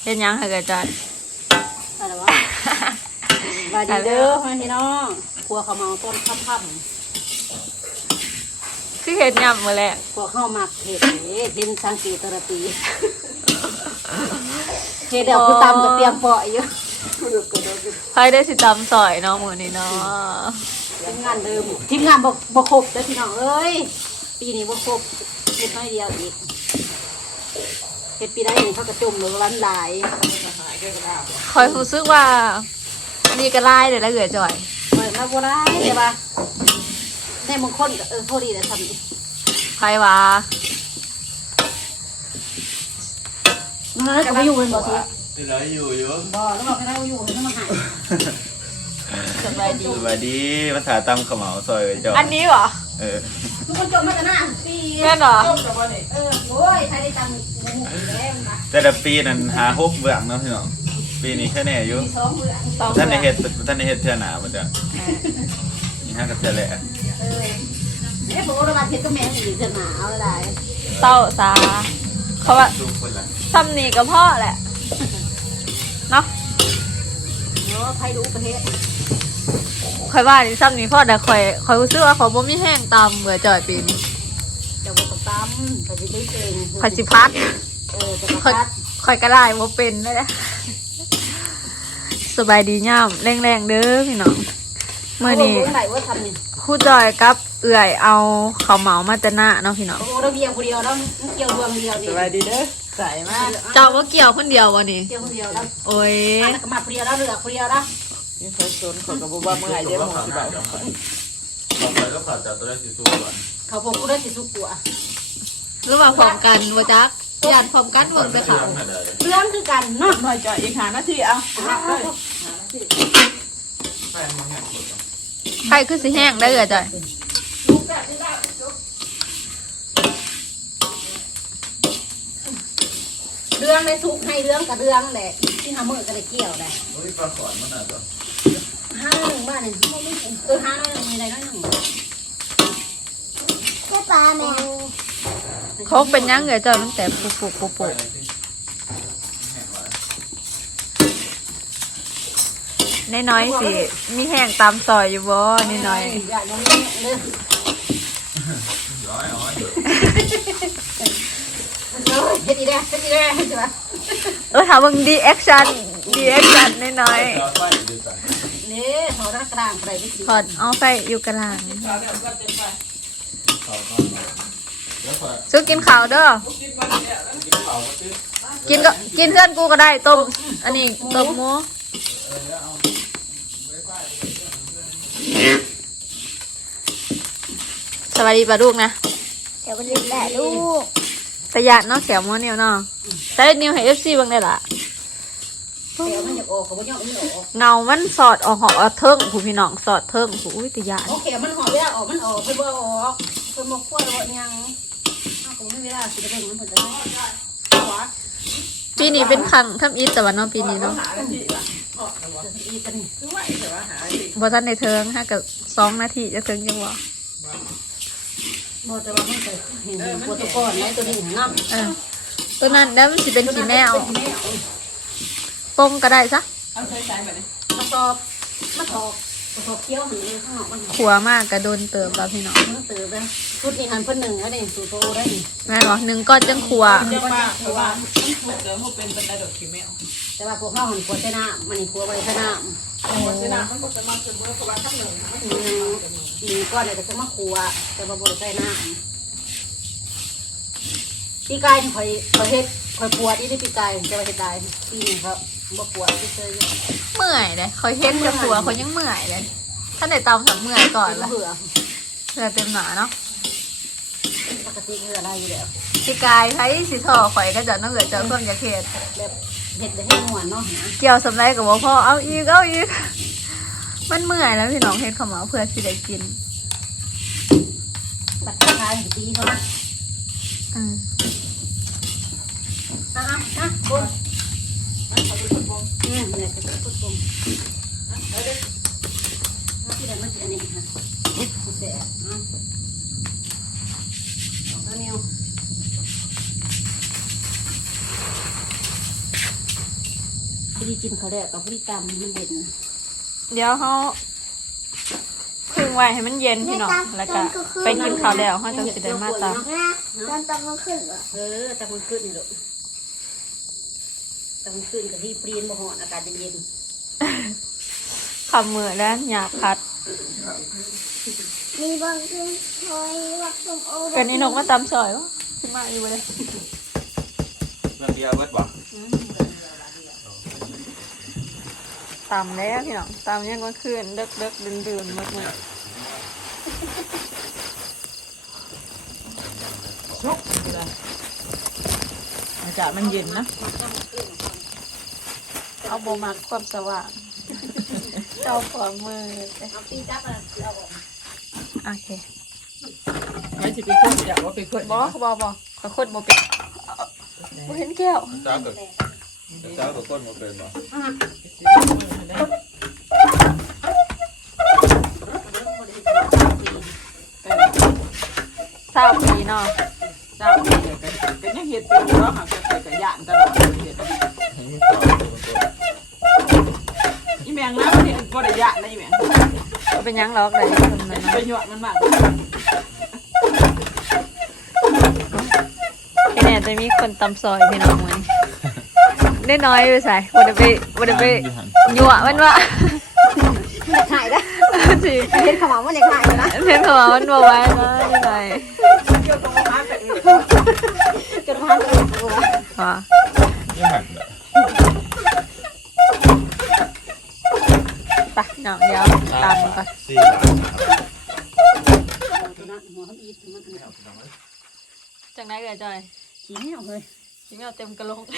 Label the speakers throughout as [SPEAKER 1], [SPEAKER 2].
[SPEAKER 1] เฮ็ดยังให้กระจาย
[SPEAKER 2] อะไรวะบาดีเด้อพี่น้องครัวเขาเมาต้นค่ำ
[SPEAKER 1] คือเฮ็ดยำมาแล้ว
[SPEAKER 2] ครัวข้าวหมักเห็ดเห็นสังเกตตระปีเห็ดเดี๋ยวกูตำกับเตรียมปล่อยอยู่
[SPEAKER 1] ใครได้สิตำซอยเนาะมื้อนี้เนาะ
[SPEAKER 2] ทีมงานเดิมทีมงานบ่ครบเด้อพี่น้องเอ้ยปีนี้บ่ครบเห็ดน้อยเดียวอีกเห็ดปีได้เองเขากระจุ่มเลยร้านหลาย
[SPEAKER 1] คอยรู้สึกว่ามีกระไล่เดี๋ยวแล้วเหลือจ่อย
[SPEAKER 2] เปิดมาบ่ได้เดี๋ยวว่าในบางคนก็พอดีแต่ทำดิ
[SPEAKER 1] ใครวะ
[SPEAKER 2] มันก็ไม่อยู่เป็นบ่สิ
[SPEAKER 3] ที่เราอยู่
[SPEAKER 2] บ่แล้วบอกให้เราอยู่ให้มันหาย
[SPEAKER 1] สบายดี
[SPEAKER 3] สบายดีภาษาตำขมเหลาซอยเจ้า
[SPEAKER 1] อันนี้เหรอ
[SPEAKER 2] ทุกคนจบมาแต่หน้าปี
[SPEAKER 1] แม่เหรอ
[SPEAKER 2] โอ้ยใครได้ตำหมูแดงนะ
[SPEAKER 3] แต่ละปีนั้นหา6เบื้องเนาะพี่น้องปีนี้แค่แน่อยู่
[SPEAKER 2] 2เบื้อง
[SPEAKER 3] ท่านในเฮ็ดเท่าหนาบ่จ้ะนี่ฮะก็เท่าแหละ
[SPEAKER 2] เนี่ยผมว่าเราเฮ็ดก็แม่งอีกเท่าหนาเอาได้
[SPEAKER 1] เต้าซาเขาว่าซ้ำนี่กับพ่อแหละเนาะ
[SPEAKER 2] ใครรู้ประเทศ
[SPEAKER 1] คอยว่านี่ซ้ำนี่พ่อแต่คอยรู้สึกว่าเขาบ่มีแห้งตำเหมือนจ่อยปีนี้
[SPEAKER 2] จะบ่ต้องตำแต่สิได้เอง
[SPEAKER 1] คอยสิพัด
[SPEAKER 2] จะพัด
[SPEAKER 1] คอยกระไล่บ่เป็นเลยนะสบายดีย่ำแรงๆเด้อพี่น้องเมื่อนี้ครู่จอยกับเอื่อยเอาข้าวเหมามาจะหน้าเนาะพี่น้อง
[SPEAKER 2] โอ้เราเบียร์คนเดียวแล้วเกี่ยวรวมเดียวนี่
[SPEAKER 4] สบายดีเด้อใส่มาก
[SPEAKER 1] เจ้าว่าเกี่ยวคนเดียววะนี่
[SPEAKER 2] เกี่ยวคนเดียวแล้ว
[SPEAKER 1] โอ้ย
[SPEAKER 2] มาคนเดียวแล้วเลือกคนเดียวแล้ว
[SPEAKER 4] นี่เคยชนคนกับบัวเมื่อไหร่เดี๋ยวหมูสิบ่าว
[SPEAKER 3] ต่อไปก็ผ่าจากตัวแรกสิสู้ก่อน
[SPEAKER 2] เขาบอกกูได้สิสู้กลัว
[SPEAKER 1] หรือว่าพร้อมกันวะจักยานพร้อมกันหมดไปเขา
[SPEAKER 2] เรื่องคือกันเนาะ
[SPEAKER 4] หน่อยจ่อยอีกหานาทีเอา
[SPEAKER 1] ใครคือสิแห้งได้เลยจ้ะ
[SPEAKER 2] เรื่องในซุกให้เรื่องกับเรื่องแหละที่ทำมือกันเลยเกี่ยวได้
[SPEAKER 3] ปลาขอนมันน่ะจ้ะ
[SPEAKER 2] 5 บ้านเนี่ย5น้อยมีอะไรน้อยหนึ่งก็ปลาแม่
[SPEAKER 1] เขาเป็นยังไงเจ้าตั้งแต่ปุน้อยสิมีแห้งตามซอยอยู่บ่น้อย
[SPEAKER 2] เฮ็ดดีแน่ใช่ไหม
[SPEAKER 1] ถามมึงดีแอคชั่นน้อย
[SPEAKER 2] นี่ถอดกลางไปไม่
[SPEAKER 1] ถอดเอาไปอยู่กลางซื้อกินข้าวเด้อกินเพื่อนกูก็ได้ต้มอันนี้ต้มหมูสวัสดีป้าลูกนะ
[SPEAKER 2] เดี๋ยวไปรีบแหละลูก
[SPEAKER 1] ประหยัดเนาะแขวม้วนเนียวเนาะใช้นิ้วให้ FC บ้างได้ล่ะ
[SPEAKER 2] เดี๋ยวมันอยากออกเขาไม่ยอมไม่ออก
[SPEAKER 1] เงามันสอดออกหอเทิงผู้พี่น้องสอดเทิงผู้อุ้ยตะยาน
[SPEAKER 2] โอเคมันหอมเวลาออกมันออกเพิ่นบ่ออกเพิ่นบ่คั่วแล้วยังก็ไม่เวลาสิได้เบิ่งมันเพิ่นจะ
[SPEAKER 1] ปีนี้เป็นครั้งทำอีทแต่ว่าเนาะปีนี้เนาะบ่ทันได้เทิงฮะกับ2 นาทีจะเทิงยังบ่
[SPEAKER 2] บ่แต่ว่ามันจะเห็นโปรโตคอลในตัวนี้น้ำ
[SPEAKER 1] ตัวนั้นแล้วมันสิเป็นขี้แมวปงก็ได้ซะ
[SPEAKER 4] เอาใช้ใช้แบบนี้
[SPEAKER 2] มาสอบเคี้ยวหันข้างนอกมัน
[SPEAKER 1] ขัวมากกระโดนเติมแล้วพี่น้อง
[SPEAKER 2] เติมเลยชุดนี้หันเพิ่น1แล้วนี่สูโตได้นี่
[SPEAKER 1] แม่นบ่1ก้อนจังขัว
[SPEAKER 4] เจ้าป้าเพราะว่าเดี๋ยวพวกเป็นบันไดดอกขี้แมว
[SPEAKER 2] แต่ว่าพวกเฮาหันขัวใส่น้ำมันนี่ขัวไว้ใส่น้
[SPEAKER 4] ำขัวใส่น้ำมันก็จะมาเป็นเมื่อประมาณ1
[SPEAKER 2] ก้อนเลยก็จะมาขัวแต่ว่าบ่ได้ใส่น้ำปีกายนี่ข่อยเฮ็ดข่อยปวดอีนี่ปีกายจะไปเฮ็ดได้ปีนี้ครับบ่ปวดเฉย
[SPEAKER 1] ๆเมื่อยเลยข่อยเฮ็ดกับขัวข่อยยังเมื่อยเลยถ้าได้ตำสับเมื่อยก่อนละเผื่อเต็มหนาเนาะ
[SPEAKER 2] ปกติคืออะไรอยู่แล้ว
[SPEAKER 1] ปีกายไผสิท่อข่อยก็จะน้องเอ๋ยเจ้าเพิ่มจะเฮ็ด
[SPEAKER 2] แบบเฮ็ดได้ให้ม่วนเนาะ
[SPEAKER 1] เกี่ยวสำไรก็บ่พอเอาอีกมันเมื่อยแล้วพี่น้องเฮ็ดข้าวเหมาเพื่อสิได้กิน
[SPEAKER 2] บัดท้ายตีเขานะนะคุณเนี่ยคือพุทธงที่ไหนมันจะอันนี้ค่ะเสียดีกินเขาวแล้วกับพฤติกรรมมันเด่น
[SPEAKER 1] เดี๋ยวเขาพึ่งไว้ให้มันเย็นพี่น้องแล้วก็ไปกินข้าวแล้วเขาจะสิได้มาตาม
[SPEAKER 5] ตอนตะวันขึ้นเหรอ
[SPEAKER 2] ตะมันขึ้นนี่ลูกตะมันขึ้นกับที่ปรีนบ่ฮ้อนอากาศเย็น
[SPEAKER 1] คำมือแล้วหยาบคัด
[SPEAKER 5] มีบางขึ้นคอยวักสมโอ
[SPEAKER 1] กันนี่นกมาตำซอยวะขึ้นมาอยู่เลย
[SPEAKER 3] เรื่องเดียวเบิดบ่
[SPEAKER 1] ตำแล้วพี่น้องตำยังก็คืนเดึกดื่นหมดเลย
[SPEAKER 4] ชุกเลยอากาศมันเย็นนะ
[SPEAKER 1] เอาโบมักความสว่างเจ้าของมือ
[SPEAKER 2] เอาปีจับมาเอาออก
[SPEAKER 1] โอเค
[SPEAKER 4] ไม่ใช่ไปคนอยากว่าไปคน
[SPEAKER 1] บอกขอคนโบเป็นโบเห็นแก้ว
[SPEAKER 3] เจ้ากับเจ้ากับคนมาเป็นบ่
[SPEAKER 1] เศร้าปีเนาะ
[SPEAKER 4] เจ้าเนี่ยก็ยังเห็ดเป็นเพราะหากจะใส่กระยานตลอดเห็ด
[SPEAKER 3] ให้มีต่อเป็นคน
[SPEAKER 4] อีแมงนะเห็ดก็ได้ยานนะอีแมง
[SPEAKER 1] ก็เป็นหยังหรอกเลยคนนั้น
[SPEAKER 4] ไป
[SPEAKER 1] เนาะ
[SPEAKER 4] หยอดมันมาก
[SPEAKER 1] ไอ้เนี่ยจะมีคนตำซอยพี่น้องไหมได้น้อยไปใส่วันเดไปยั่วมันว่า
[SPEAKER 2] อยากหายนะ
[SPEAKER 1] สิ
[SPEAKER 2] เห็นขมมันอยากหายเลยนะ
[SPEAKER 1] เพื่อนเขาบอกมันบอกไว้นะได้หน่อย
[SPEAKER 4] เกี่ยวกับอาหารแบบนี้
[SPEAKER 2] จนพันเลยตัว
[SPEAKER 1] ค่ะ
[SPEAKER 3] ยังหักเลย
[SPEAKER 1] ไปน้องเดี๋ยวตามก่อน
[SPEAKER 3] 4 ล้าน
[SPEAKER 2] ตัวนั้นหัวเขาอีกมัน
[SPEAKER 1] จังไหนเกิดจอย
[SPEAKER 2] ขี้ไม่ออกเลย
[SPEAKER 1] ชิมเอาเต็มกระโหลก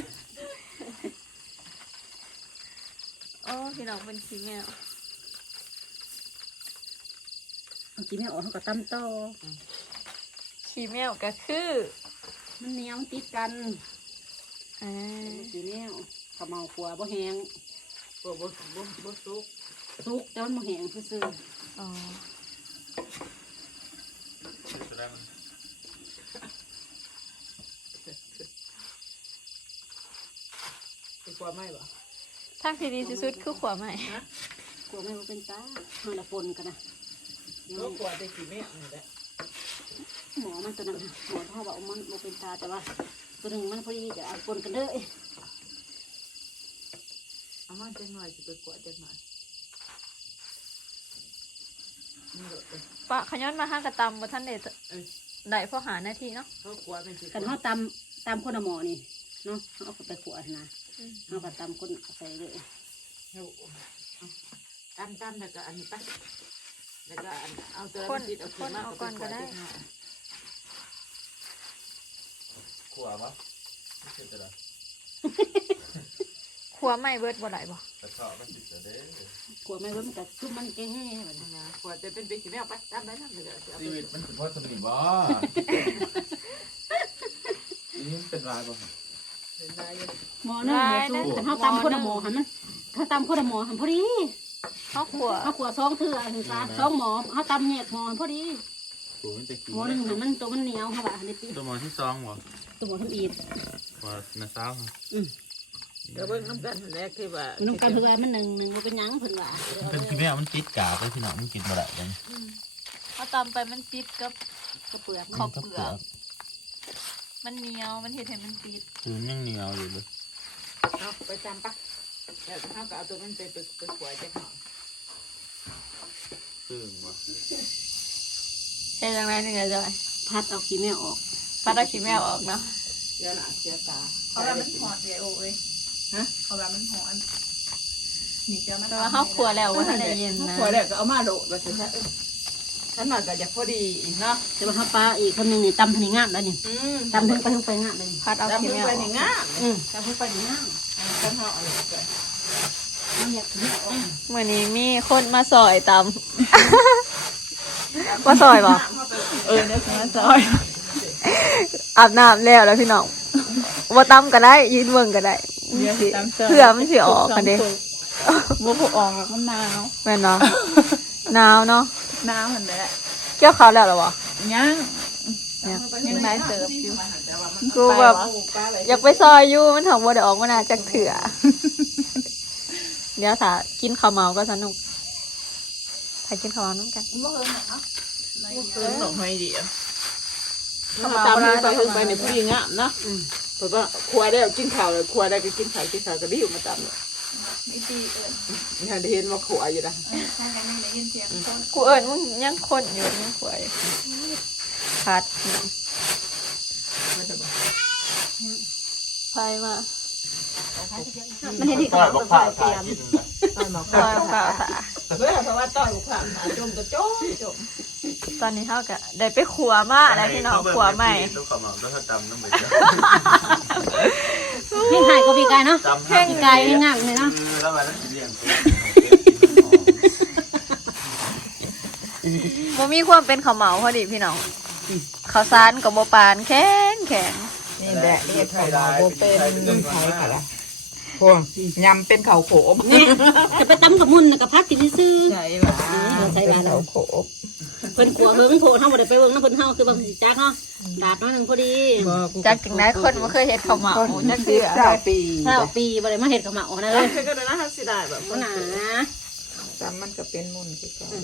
[SPEAKER 1] โอ้พี่น้องเป็นขี้แมว
[SPEAKER 2] ขี้ไม่ออกเขาก็ตั้มโต
[SPEAKER 1] ขี้แมวก็คือ
[SPEAKER 2] มันเหนียวติดกัน
[SPEAKER 1] อ่า
[SPEAKER 2] ขี้แมวขมเอาขัวบ่แห้ง
[SPEAKER 4] บ่สุก
[SPEAKER 2] สุกแต่มันบ่แห้งซื่อ
[SPEAKER 1] อ๋อ
[SPEAKER 4] เป็นความไม่บ่
[SPEAKER 1] ทางที่ดีที่สุดคือขวาใหม่
[SPEAKER 2] ๆกลัวไม่ว่าเป็นตามันละปนกันนะ
[SPEAKER 4] ก็กลัวได้กี่แม่นี่แหละ
[SPEAKER 2] หมอมันตัวนั้นหมอเขาบอกมันบ่เป็นตาแต่ว่าตัวหนึ่งมันพอดีจะเอาปนกันเด้อ
[SPEAKER 4] เอามาจังหน่อยจะไปกวาดจังหน่อยนี่โดดเลย
[SPEAKER 1] ปะขย้อนมาห้างกระตำบนท่านเด็ดได้พอหาหน้าที่เนาะ
[SPEAKER 4] เขากวาดเป็นสิ
[SPEAKER 2] กันเขาตำคนละหมอนี่เนาะเขาเอาไปขวดนะเขาก็ตำคนใส่เลย
[SPEAKER 4] ตามแล้วก็อันนี้ไปแล้วก็เอาตัว
[SPEAKER 1] คน
[SPEAKER 4] ติดเอาขึ้นมา
[SPEAKER 1] เอาก่อนก็ได้
[SPEAKER 3] ขัวบ่ไม่ใช่จะได้
[SPEAKER 1] ขวาใหม่เบิดบ่ได้บ่
[SPEAKER 3] กระเทาะมันสิจะเด้
[SPEAKER 2] ขวดไม่รู้มันก็ซุ่มมันแก่แบบนี้
[SPEAKER 4] กวาดจะเป็นกี่แม่ไปตามไปนั่นเลย
[SPEAKER 3] ชีวิตมันสิพอสนิทบ่นี่เป็นรายบ่
[SPEAKER 4] เป็นไร
[SPEAKER 2] หมอนึงสู้แต่เขาตำคนละหมอหันมันเขาตำคนละหมอหันพอดี
[SPEAKER 1] เขาขวา
[SPEAKER 2] เขาขวด2เถื่อถึงซะ2หมอเขาตำแยกหมอหันพอดี
[SPEAKER 3] กูมันจะกิน
[SPEAKER 2] หมอหนึ่งหันมันตัวมันเหนียวเขาว่าในปี
[SPEAKER 3] ตัวหมอที่2บ่
[SPEAKER 2] ตัวหมอทำอีก
[SPEAKER 3] ว่านาซาว
[SPEAKER 4] เดี๋ยวเบิ่งน้ำกันแรกที่ว่า
[SPEAKER 2] มันต้องการเพื่อมันหนึ่งว่าเป็นยังเพิ่นว่า
[SPEAKER 3] เป็นพี่แม่มันติดกาไปพี่น้องมันกินบ่ได้เลย
[SPEAKER 1] เขาตำไปมันติดกับ
[SPEAKER 2] ก็เปลือก
[SPEAKER 1] ขอบเปลือกมันเหนียวมันเห็ดให้มันติด
[SPEAKER 3] คือยังเหนียวอยู่เลย
[SPEAKER 4] เอาไปจำปะแล้วเขาก็เอาตัวมันไปกวาดจังหน่อย
[SPEAKER 3] ซึ่งบ่
[SPEAKER 1] ใช่จังไรนี่ไงจอย
[SPEAKER 2] พัดเอาขี้แม่ออก
[SPEAKER 1] ปลาตะขี้แมวออกเนาะ
[SPEAKER 4] เดี๋ยวหน้าเสียตา
[SPEAKER 6] เขาว่ามันหอนเดี๋ยวโอ้ย
[SPEAKER 4] ฮะ
[SPEAKER 6] เขาว่ามันหอนนี่จะมา
[SPEAKER 1] แต่ว่าเขาขวาแล้วว่าท่านได้เย็นนะ
[SPEAKER 4] กวาดแล้วก็เอามาโดดมาสิท่านมาก็จะพอดีเนาะ
[SPEAKER 2] แต่ว่าเขาปลาอีกคนหนึ่งนี่ตำพันงามแล้วนี่ตำเพิ่งไปงามเลย
[SPEAKER 1] พัดเอา
[SPEAKER 4] จำ
[SPEAKER 1] ขี้
[SPEAKER 4] เพิ่ง
[SPEAKER 1] แมว
[SPEAKER 4] ไป
[SPEAKER 1] อ
[SPEAKER 4] ห
[SPEAKER 1] อ
[SPEAKER 4] นึ่
[SPEAKER 1] ก
[SPEAKER 4] งงาม
[SPEAKER 2] ตำเพิ่งไปงาม
[SPEAKER 4] ท่านเขาเอาไป
[SPEAKER 2] มันอยากขี้แม่ออก
[SPEAKER 1] เมื่อนี้มีคนมาซอยตำ มาซอยบ่
[SPEAKER 4] เนี่ยมาซอย
[SPEAKER 1] อาบน้ำแล้วพี่น้องว่าตำก็ได้ยืนเบิ่งก็ได้เผื่อมันสิออกกันเด้
[SPEAKER 6] บุกออกมันหนาว
[SPEAKER 1] แม่นเนาะหนาวเนาะ
[SPEAKER 6] หนาวหันแหละ
[SPEAKER 1] เกี่ยวข้าวแล้วเหรอวะ
[SPEAKER 6] ยังยังได้เติบอยู่
[SPEAKER 1] กูแบบอยากไปซอยอยู่มันถองบ่ได้ออกมาน่าจักเถื่อเดี๋ยวถ้ากินข้าวเหมาก็สนุกถ้ากินข้าวเหมาน้ำกัน
[SPEAKER 6] บ่เฮิงเนาะ
[SPEAKER 4] เพิ่นหนองให้ดีอ่ะ
[SPEAKER 6] ข้าวเหมา
[SPEAKER 4] ตาม
[SPEAKER 6] ปลา
[SPEAKER 4] ไปไปในผู้หญิงอ่ะนะเพราะว่าครัวได้กินข้าวเลยครัวได้ก็กินข้าวก็ได้อยู่มาตามเลย
[SPEAKER 6] อีตีเอิ้น
[SPEAKER 4] นี่ได้เห็นว่าครัวอยู่นะ
[SPEAKER 6] ทางกันยังได้ยินเสียงคน
[SPEAKER 1] กูเอิญมึงยังคนอยู่ยังขวยพัดไฟมา
[SPEAKER 2] มันเห็นที่
[SPEAKER 3] ต้
[SPEAKER 2] เขา
[SPEAKER 3] อยบอก
[SPEAKER 2] ใส่
[SPEAKER 3] ผ่า
[SPEAKER 2] เตรียม
[SPEAKER 3] กินนะ
[SPEAKER 1] ซอยเปล่าค่ะ
[SPEAKER 4] เฮ้ยเพราะว่าต้อยบุกผ่านหาจมก็จม
[SPEAKER 1] ตอนนี้เท่ากับได้ไปขัวมาแล้วพี่น้องขัวใหม่
[SPEAKER 3] ลูกขมเอาแล้วก็ตำน้ำมัน
[SPEAKER 2] ให้หายก็พี่กายเนาะ
[SPEAKER 3] ตำ
[SPEAKER 2] พี่กายให้งามเลยเนาะ
[SPEAKER 3] แล้วมาแล้วเรียง
[SPEAKER 1] โมมีความเป็นข้าวเหมาพอดีพี่น้องข้าวสารกับโบปานแข็งแข็ง
[SPEAKER 4] นี่แหละนี่ไข่ดาวเป็นไข่ค่ะพวกยำเป็นข้าวโขม
[SPEAKER 2] นี่จะไปตั้มกับมุนกับพักกินซื้อ
[SPEAKER 4] ใช่ป่ะ
[SPEAKER 2] ใช่ป่ะ
[SPEAKER 4] ข้าวโขม
[SPEAKER 2] เพิ่นขัวเฮิงโผล่เฮาบ่ได้ไปเบิ่งน้ำเพิ่นเฮาคือบางสิจักเนาะดาดน้อยนึงพอดี
[SPEAKER 1] จากถึงได้คนมาเคยเห็ดข้าวเหมาจักเสือ
[SPEAKER 4] ปี
[SPEAKER 2] 20 ปีบ่ได้มาเฮ็ดกับหมานะเลย
[SPEAKER 4] คือก็ได้นะฮัสิได้แบบ
[SPEAKER 2] หนา
[SPEAKER 4] จำมันก็เป็นมุนคือกัน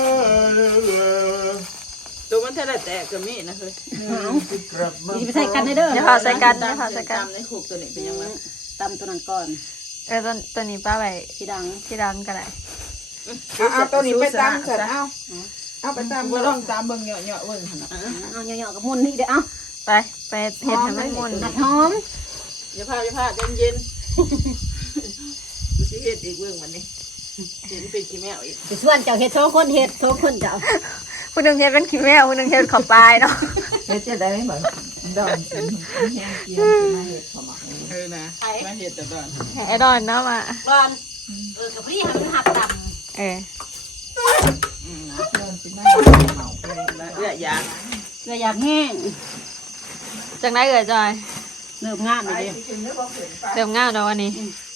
[SPEAKER 4] ตัวมันถ้าได้แตกก็มีนะเฮ้ย
[SPEAKER 2] สิไปใส่กันเด้อ
[SPEAKER 1] อย่าเผาใส่กันอย่าเผาใส่กัน
[SPEAKER 4] ตำในขุกตัวนี้เป็นยังไง
[SPEAKER 2] ตำตัวนั้นก่อน
[SPEAKER 1] ตัวนี้ป้าไป
[SPEAKER 2] สิดัง
[SPEAKER 1] ที่ร้านกันเลย
[SPEAKER 4] เอาตัวนี้ไปตำเสร็จเอาไปตำบ่ต้องตำเบิ่งเหยาะๆเบิ่งหั่นน่ะ
[SPEAKER 2] เอาเหยาะๆกับมุนนี่เด้อเอา
[SPEAKER 1] ไปเห็ดให้มันมุน
[SPEAKER 2] หัดหอม
[SPEAKER 4] อย่าพลาดเย็นๆดูสิเฮ็ดอีกเบิ่งมันนี่เห็นเป็นขี้แมวอีก
[SPEAKER 2] สิส่วนเจ้าเฮ็ด2คนเฮ็ด2คนเจ้า
[SPEAKER 1] ผู้หนึ่งเห็ดเป็นขี้แมวผู้หนึ่งเห็ดข้าวปลายเนาะ
[SPEAKER 4] เฮ็ดจะได้ไหมดอนแห้งเกียวมาเฮ็ดขมักนะมาเฮ็ดแต่ดอน
[SPEAKER 1] ไอ้ดอนเนาะมา
[SPEAKER 2] ก่อนกับพี่ให้มันหักต
[SPEAKER 1] เออ
[SPEAKER 4] ดอนสิมาเมาไปเอื้อยาง
[SPEAKER 2] ำเลยอยากแห้ง
[SPEAKER 1] จังได้เอ่ยจอย
[SPEAKER 2] เริ่มงามเลยเด้อ
[SPEAKER 1] เดี๋ยวง่ายเนาะวันนี้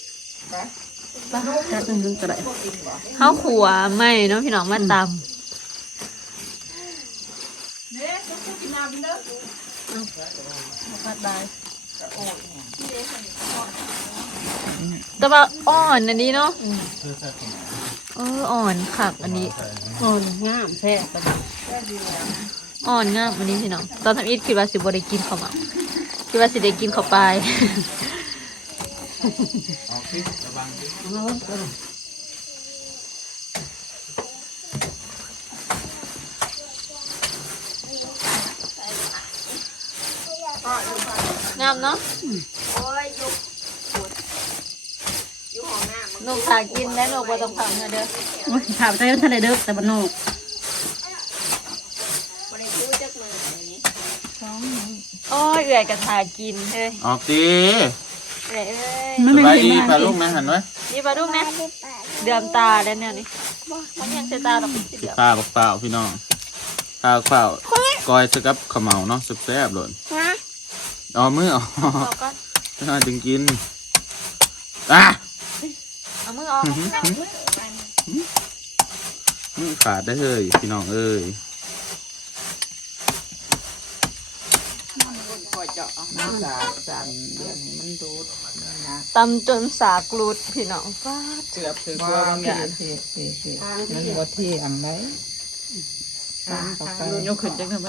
[SPEAKER 2] แค่นึงก็ได้
[SPEAKER 1] ข้าวขัวใหม่เนาะพี่น้องมาตำแต่ว่าอ่อนอันนี้เนาะอ่อนขักอันนี้
[SPEAKER 2] อ่อนงามแท้ก็
[SPEAKER 1] อ่อนงามอันนี้พี่น้องตอนทำอีทคิดว่าสิบ่ได้กินข้าวหมาคิดว่าสิได้กินข้าวปลายงามเนาะนกถากินแล้วนกบ่ต้องเผาเนื้อเด้อ
[SPEAKER 2] ถามใจทะเลเด้อแต่บ้านนอก
[SPEAKER 1] โอ้ยเอื่อยกับถากินเฮ้ย
[SPEAKER 3] ออกดี
[SPEAKER 1] เอื่อยเอ้ย
[SPEAKER 3] สบายดีปลาลูกนะหันไว้
[SPEAKER 1] นี่ปลาดุกนะเดือมตาแล้วเนี่ยนี่มันยังเซตาดอกสีเดียว
[SPEAKER 3] ข้าวเปล่าพี่น้องข้าวเปล่ากอยสกับขมเหมาเนาะแซ่บๆเลยเอามือออก
[SPEAKER 1] เอาก็
[SPEAKER 3] น่าจึงกินอ่ะ
[SPEAKER 1] เอามือออก
[SPEAKER 3] มือขาดได้เฮ้ยพี่น้องเอ้ย
[SPEAKER 4] คอยเจาะน้ำสามเดือนมันดูดนะ
[SPEAKER 1] ตำจนสากรูดพี่น้องฟาด
[SPEAKER 4] เกือบถือว่าบางอย่างมันบ่ที่อันไหนยกขึ้นจังทำไม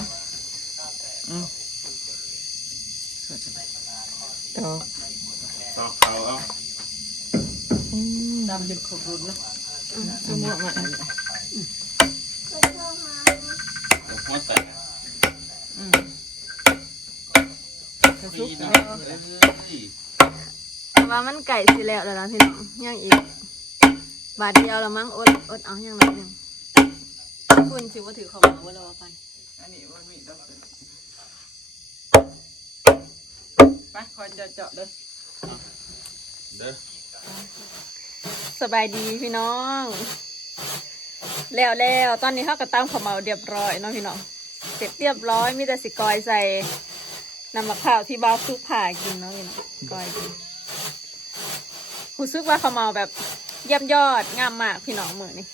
[SPEAKER 4] ต่อ
[SPEAKER 3] ตอกเขาเอา
[SPEAKER 4] ดำจนขบรุนนะสมมติว่า
[SPEAKER 3] หัวแตก พี่น้องเอ้ย
[SPEAKER 1] แต่ว่ามันไก่สิแล้วแล้วนะพี่น้องยังอีกบาทเดียวแล้วมั้งอดเอายังหน่อยหนึงคุณสิว่าถือของมาว่าเราว่ากัน
[SPEAKER 4] อันนี้ว่ามีต้องไปคอยเจาะเลย
[SPEAKER 3] เด้อ
[SPEAKER 1] สบายดีพี่น้องแล้วตอนนี้เขาก็ตั้งข้าวเหมาเรียบร้อยเนาะพี่น้องเสร็จเรียบร้อยมีแต่สิกอยใส่น้ำมะพร้าวที่บ้าวซุปผ่ากินเนาะพี่น้องกอยกินรู้สึกว่าข้าวเหมาแบบเยี่ยมยอดงามมากพี่น้องมือนี่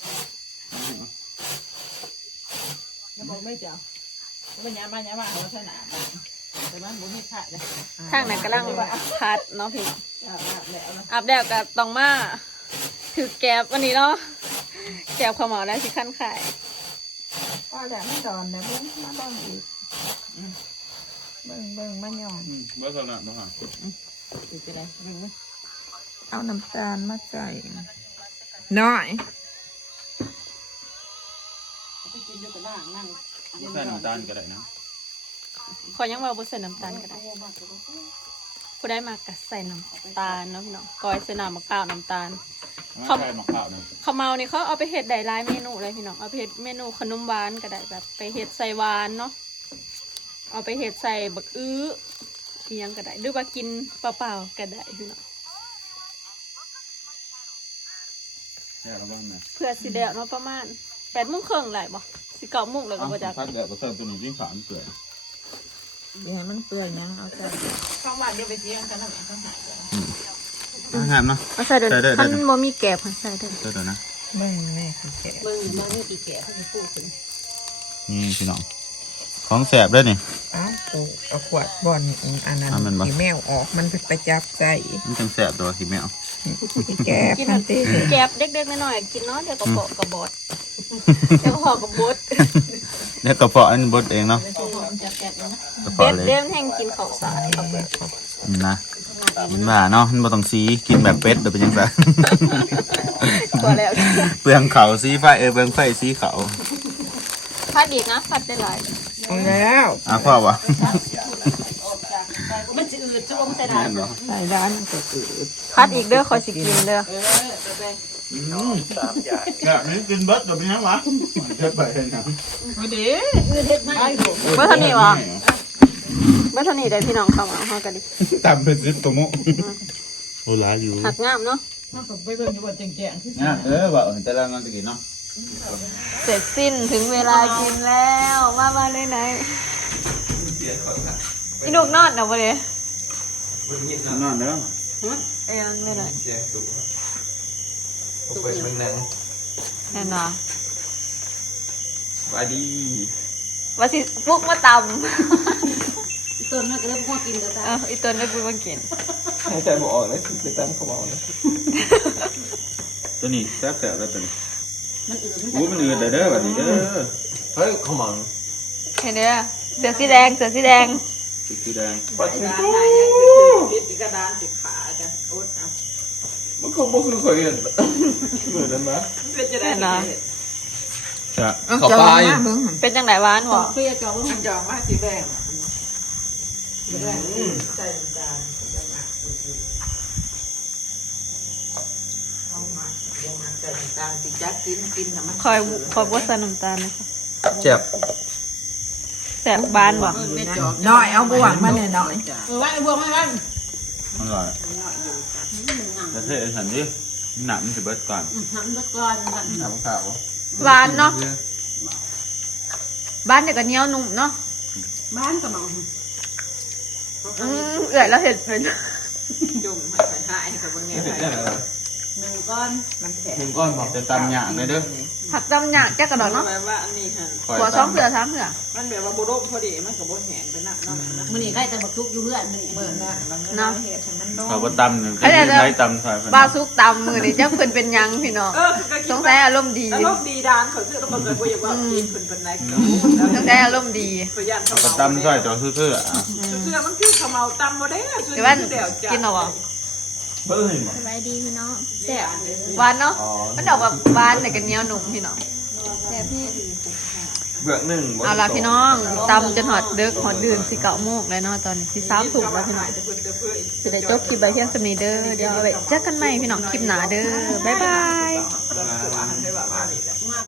[SPEAKER 4] อย่าบอกไม่เจ้ามันยามาเอาขนาดแต่มันบ่มีขาดเลย
[SPEAKER 1] ทางนั้นกำลังพัดเนาะพี่น้อง
[SPEAKER 4] แล้ว
[SPEAKER 1] อาบแดดกับตองมาถือแกบวันนี้เนาะแกบข้าวเหมาได้สิขั้นขาย
[SPEAKER 6] ก็แต่ไม่ดอนแต่เบิ้งมาเบิ้งอีกเบิ้งมันยอง
[SPEAKER 3] เมื่อสนับมาหา
[SPEAKER 2] สิไปได้เบิ่งไหม
[SPEAKER 6] เอาน้ำตาลมาใส่น้อย
[SPEAKER 2] ไปกินอยู่กับล่างนั่ง
[SPEAKER 3] ใส่น้ำตาลก็ได้นะ
[SPEAKER 1] ขอยังว่าบ่ใส่น้ำตาลก็ได้ผู้ได้มากก็ใส่น้ำตาลเนาะพี่น้องก้อยใส่น้ำมะพร้าวน้ำตาล
[SPEAKER 3] ใส่มะพร้าวนะ
[SPEAKER 1] ข้าวเมานี่เขาเอาไปเฮ็ดได้หลายเมนูเลยพี่น้องเอาไปเฮ็ดเมนูขนมหวานก็ได้แบบไปเฮ็ดใส่หวานเนาะเอาไปเฮ็ดใส่บักอื้ออีหยังก็ได้หรือว่ากินเปล่าๆก็ได้พี่น้อง
[SPEAKER 3] แค่เราบ้างนะ
[SPEAKER 1] เพื่อสิเดวเนาะประมาณ8:30ได้บ่สิ9:00แล้วก็บ่จัก
[SPEAKER 3] พักเดี๋ยวก็เติมตัวหนึ่งที่ฝานเปลือย
[SPEAKER 6] เดี๋ยวให้มันเปื่อยยังเอาใส่
[SPEAKER 4] ข้างบ้านเดี๋ยวไปเที่ยงกันนะแม่ข้างหน้า
[SPEAKER 3] งามเนาะ
[SPEAKER 1] เอาใส่เด้อ
[SPEAKER 3] ได้
[SPEAKER 1] ท่านบ่มีแกบให้ใส่เด้อ
[SPEAKER 3] เดี๋ยวนะ
[SPEAKER 6] เบิ้งแม่คือแกะ
[SPEAKER 2] เบิ่งนี่กี่แก่เขาจะพูดถึง
[SPEAKER 3] นี่พี่น้องของแสบด้วยนี่
[SPEAKER 6] อ้าวกูเอาขวดบอลอันนั้น
[SPEAKER 3] อ่ะมันบ่
[SPEAKER 6] ที่แมวออกมันไปจับใส่
[SPEAKER 3] มันจังแสบตัวที่ไม่เอา
[SPEAKER 6] แกะพันตี
[SPEAKER 1] แกบเด็กๆน้อยๆกินเนาะเดี๋ยวก็เปาะกระบอดเดี๋ยวก็หอกกระบด
[SPEAKER 3] เนี่ยกระเพาะอันนี้บดเองเนาะ
[SPEAKER 2] มันจะแก่แล้วนะ
[SPEAKER 3] กระ
[SPEAKER 1] เด็
[SPEAKER 3] เพาะ
[SPEAKER 1] ด
[SPEAKER 3] เลย
[SPEAKER 1] เด็ดแห่งกินข้าวสารข้าวเปลือก
[SPEAKER 3] นะกินว่าเนาะมันบ่ต้องสีกินแบบเป็ดเดี๋ยวเป็นยังไง
[SPEAKER 1] พอแล้ว
[SPEAKER 3] เปลืองเขาสีไฟเปลืองไฟสีเขา
[SPEAKER 1] พัดอีกนะพัดได้หลาย
[SPEAKER 6] เอาแล้ว
[SPEAKER 3] พ่อวะ
[SPEAKER 2] มันจะอืดจ้วงใส่ได้
[SPEAKER 3] แม่นบ่
[SPEAKER 6] ใส่ด้านก็คือ
[SPEAKER 1] พัดอีกเด้อคอยสิกินเด้อ
[SPEAKER 3] แบบนี้กินเบิดเดี๋ยวเป็นยังวะเฮ็ดไปเฮ็ดหยัง
[SPEAKER 4] ไม่ดี
[SPEAKER 2] อืดเฮ็ดไหม
[SPEAKER 1] เมื่อเท่านี้วะเมื่อเท่านี้ได้พี่น้องเข้ามาเฮากันดิ
[SPEAKER 3] ตำเป็น10ตัวมุโอ้หลายอยู่
[SPEAKER 1] หักงามเนาะ
[SPEAKER 4] มันก็ไปเบิ่งอยู่ว่าแจ้งๆที่สุด
[SPEAKER 3] นะว่าแต่ละงานตะกี้เนาะ
[SPEAKER 1] เสร็จสิ้นถึงเวลากินแล้วมาเลยไหนอีลูกนอนเนาะบ่เด้
[SPEAKER 3] นอนเด้อ
[SPEAKER 1] เอ้ยยังเลยหน่อยแน่นอน
[SPEAKER 3] สวัสดี
[SPEAKER 1] ว่าสิปลุกมาต
[SPEAKER 2] อีต้นนั่นก็เลยพ่อกินก็ได้
[SPEAKER 1] ำอีตัวได้ปุ้ยมากิน
[SPEAKER 7] หายใจบ่ออกเลยไปตั้งเขาบอกเลย
[SPEAKER 3] ตัวนี้แซ่บๆแล้วตัวนี้
[SPEAKER 2] มันอืด
[SPEAKER 3] โอ้มันอืดเด้อบัดนี้เด้อ
[SPEAKER 7] เฮ้ยเขามัง
[SPEAKER 1] เห็นเด้อเสือสีแดงเสือสีแดง
[SPEAKER 3] สีแดง
[SPEAKER 4] ไปร้านไหนยังคือพิษกระดานสิขากันโอ๊ตนะ
[SPEAKER 7] มันคงบ่คือเคยเห็นเหมือนนั้นนะ
[SPEAKER 4] เป็นจะได้
[SPEAKER 3] จะ
[SPEAKER 7] เขาไป
[SPEAKER 6] เบิ้ง
[SPEAKER 1] เป็นจังไหนหวานหัว
[SPEAKER 2] เพื่อจอว่ามัน
[SPEAKER 4] จองมาสีแดงแดงใจจานเอามาเดี๋ยวมาใจจานติจักกินนะมัน
[SPEAKER 1] คอยบดใส่น้ำตาลนะคะ
[SPEAKER 7] เจ็บ
[SPEAKER 1] แสบบานบ่
[SPEAKER 4] ไม่จอง
[SPEAKER 6] น้อยเอาบ่วงมาเนี่ยน้อย
[SPEAKER 2] ว่าไอ้บัวไม่ว่า
[SPEAKER 3] อร่อยจะเทสันดิหนักมันสิเบิดก่อน
[SPEAKER 2] น้ำตะกอน
[SPEAKER 7] น้ำขาว
[SPEAKER 1] หวานเนาะบ้านเด็กก็เหนียวนุ่มเนาะ
[SPEAKER 2] บ้านก็มอง
[SPEAKER 1] เอื่อยแล้วเห็ดเป็น
[SPEAKER 4] จุ่มให้ไปหายกับเบิ่งเนี่ย
[SPEAKER 7] เห็นได้ไหม
[SPEAKER 2] หนึ่งก้อน
[SPEAKER 4] มันแข็ง
[SPEAKER 7] มึงก้อนบอก
[SPEAKER 3] จะตำหยาเลยเด้อ
[SPEAKER 1] ผักตำหยาแจ๊กกระดอกเนาะ
[SPEAKER 4] แปลว่าอันนี้ฮะ
[SPEAKER 1] หัว2เสือ3เสือ
[SPEAKER 4] มันแบบว่าโบโรมพอดีมันกับโบแห้งไปนักเนาะ
[SPEAKER 2] มื้อนี้ใครจะบักทุกอยู่เพื่อนมื้อนี้
[SPEAKER 4] เมื่อน่ะมัน
[SPEAKER 1] เนาะ
[SPEAKER 4] เหตุให้มันโดน
[SPEAKER 3] เขาก็ตำหนึ่งใช้ตำใส่
[SPEAKER 1] บาซุกตำมือนี่จักเพิ่นเป็นหยังพี่น้องสงสัยอารมณ์ดี
[SPEAKER 4] อารมณ์ดีดานเขาคือเราเกิดว่าอยากว่ากินเป็นไหนก็
[SPEAKER 1] สงสัยอารมณ์ดี
[SPEAKER 4] ประหยัดเขา
[SPEAKER 3] ก็ตำใส่จอซื่อๆอ่ะ
[SPEAKER 4] เพื่อมันคือขมเอาตำโมเดล
[SPEAKER 1] เดี๋ยวว่ากินเอาบ่
[SPEAKER 7] เบิ้งเห็นบ่
[SPEAKER 5] สบายดีพี่น้อง
[SPEAKER 1] แซ่บหวานเนาะมันออกแบบหวานแต่ก็เหนียวนุ่มพี่น้อง
[SPEAKER 5] แซ่บพี่
[SPEAKER 7] เบื้องหนึ่ง
[SPEAKER 1] เอาล่ะพี่น้องตำจนหอดดึกหอดดื่นสิ9:00นแล้วเนาะตอนนี้สิ3ทุ่มแล้วพี่น้องสิได้จบคลิปไว้เพียงสำนี้เด้อเดี๋ยวเอาไว้เจอกันใหม่พี่น้องคลิปหน้าเด้อบ๊ายบาย
[SPEAKER 4] ตัวอันได้แบบว่า